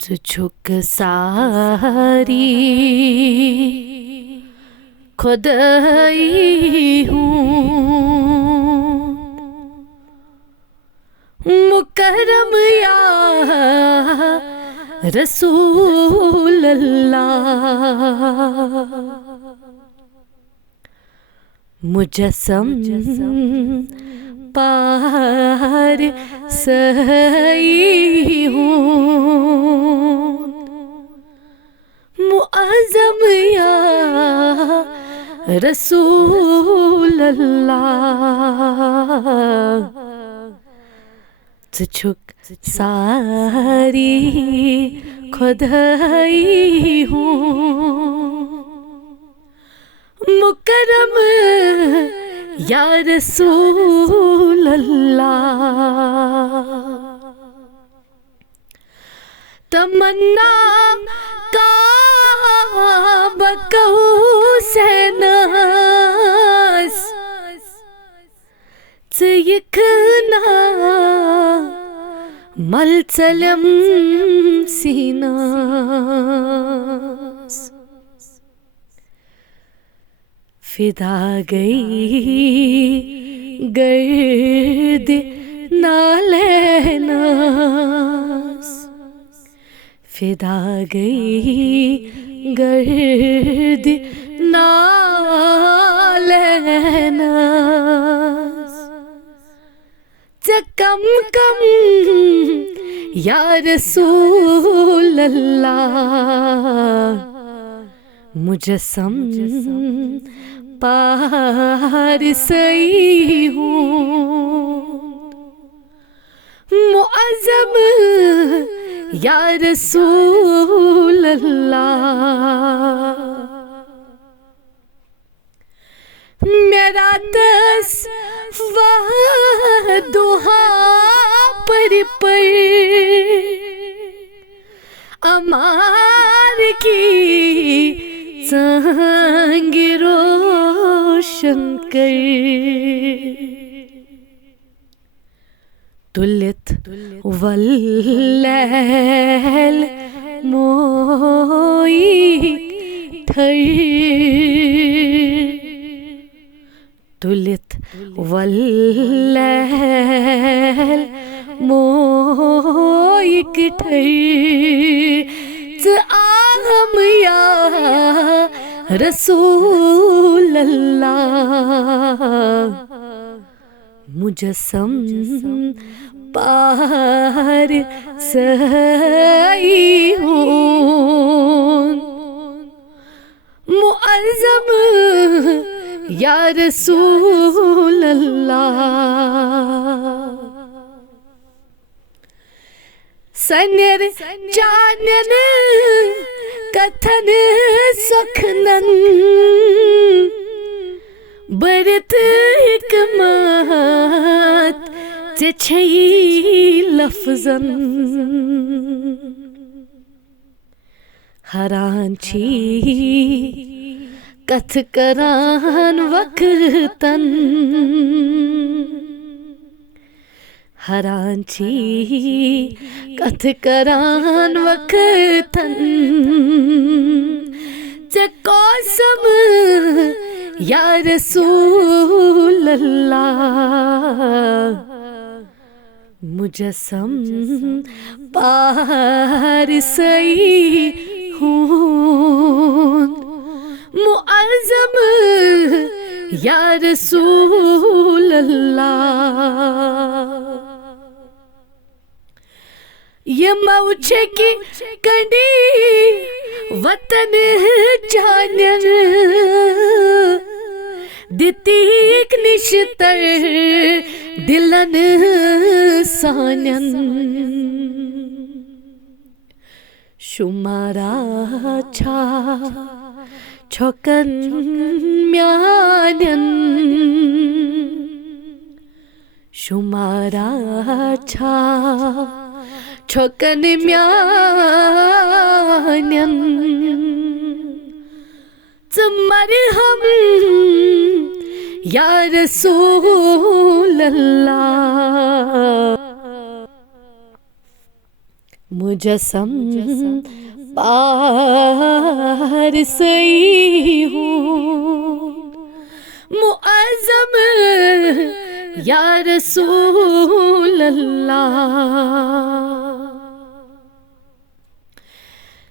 تجھک ساری خدائی ہوں، مکرم یا رسول اللہ، مجسم پار سہی ہوں، معظم یا رسول اللہ، تجھک ساری خدائی ہوں، مکرم یا رسول اللہ، تمنا کعبہ قوسین یکنا ملتلم سیناس، فدا گئی گرد نالیناس، فدا گئی گرد نالیناس، کم کم یا رسول اللہ، مجسم پار سہی ہوں، معظم یا رسول اللہ، میرا دعا پر امار کی سنگ روشن کر، تلت واللیل موئی تھر، تلت واللیل موئک ٹھر، آہم یا رسول اللہ، مجسم پار سہی ہوں، معظم یا رسول اللہ، سنر چانن کتھن سکھنن برت حکمت چچھئی لفظن، حران چھی کتھ کران وقتن، حران چھی کتھ کران وقتن، قسم یا رسول اللہ، مجسم پار سہی ہوں، معظم یا رسول اللہ، یہ موچے کی کنڈی وطن جانن دتیک نشتر دلن سانن، شمارا چھا چھوکن میانن، شمارا چھا چھوکن میانن، مرحم یا رسول اللہ، مجسم پار سئی ہوں، معظم یا رسول اللہ،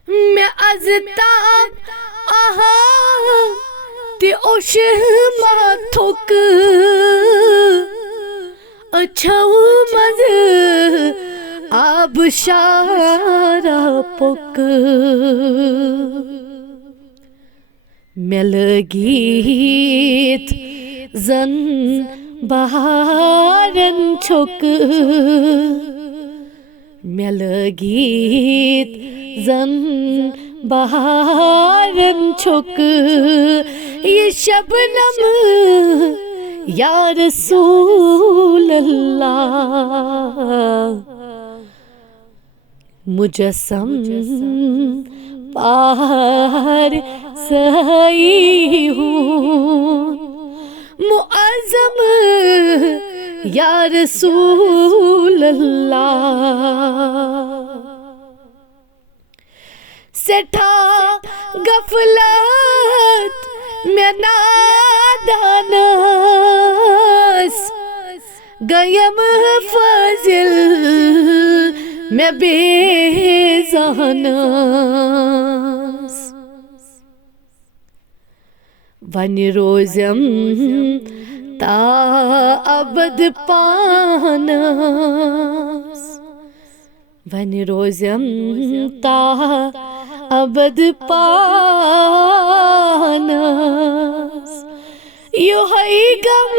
میں از تاب آہاں تی اوشما تھوک اچھاؤ مز آب شارا پک، میں لگیت زن بہارن چھک، میں لگیت زن بہارن چھک، یہ شبنم یا رسول اللہ، مجسم پار سئی ہوں، معظم یا رسول اللہ، سٹھا غفلت میں نادانس، گیم فضل میں بے زانس، ون روزم تا ابد پانس، ون روزم تا ابد پانس، یو ہے غم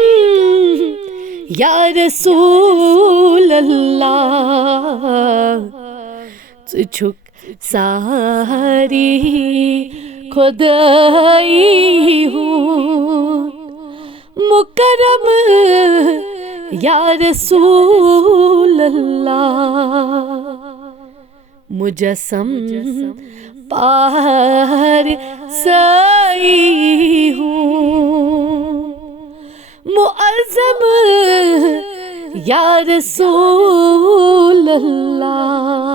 یا رسول اللہ، تو چھک ساری خدائی ہوں، مکرم یا رسول اللہ، مجسم پار سئی ہوں، معظم یا رسول اللہ۔